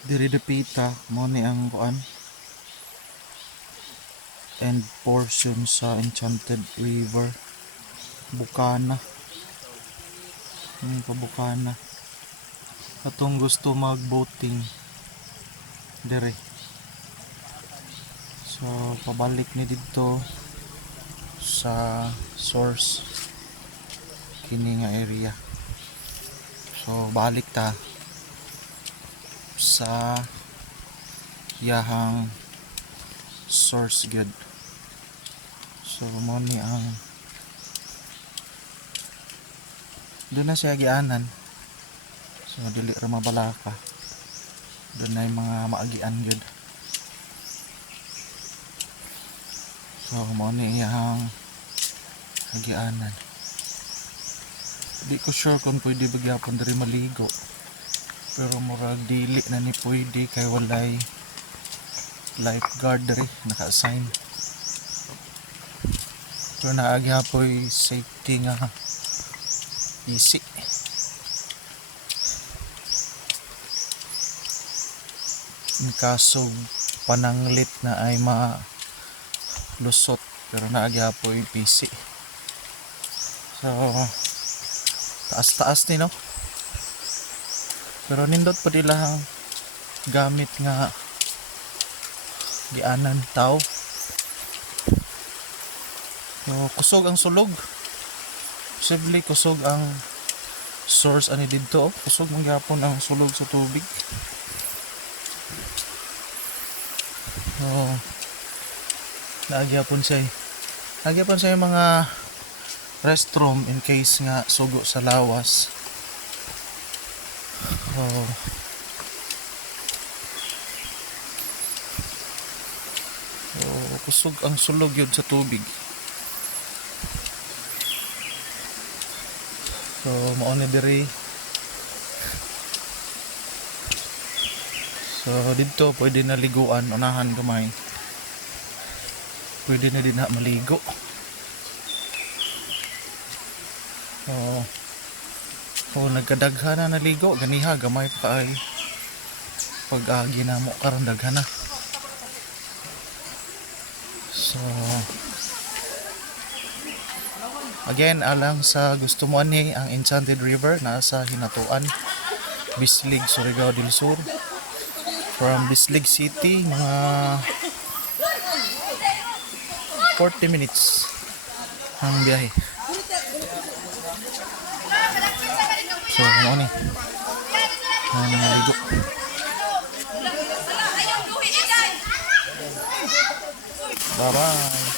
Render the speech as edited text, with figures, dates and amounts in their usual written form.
Diri depita mo ni ang kuan and portion sa Enchanted River Bukana. Pa Bukana. Atong gusto mag-boating dire. So pabalik ni dito sa source kini nga area. So balik ta sa yahang source good. So mo ni ang doon na siya gianan. So dili ra mabalaka. Doon na yung mga maagian good. So mo ni ang agianan. Di ko sure kung pwede magyapon diri maligo. Pero murag dili na ni pwede kay walay lifeguard diri naka-assign. Pero naagyapoy safety nga easy. In kaso pananglit na ay malusot pero naagyapoy PC. So taas-taas ni no. Pero nindot pa lang gamit nga gianan tao. So, kusog ang sulog. Posible kusog ang source ani didto. Kusog man gyapon ang sulog sa tubig. So, nagyapon siya yung mga restroom in case nga sugo sa lawas. So kusog ang sulog yun sa tubig. So mao ni diri. So dito pwede na liguan, unahan gamay. Pwede na din na maligo. So kung nagkadaghan na naligo, ganiha gamay pa ay pag-agi na mo karon daghan na. So again, alang sa gusto mo ani ang Enchanted River nasa Hinatuan, Bislig, Surigao del Sur. From Bislig City, mga 40 minutes ang biyahe. So, ano ni? Naligo. Bye-bye.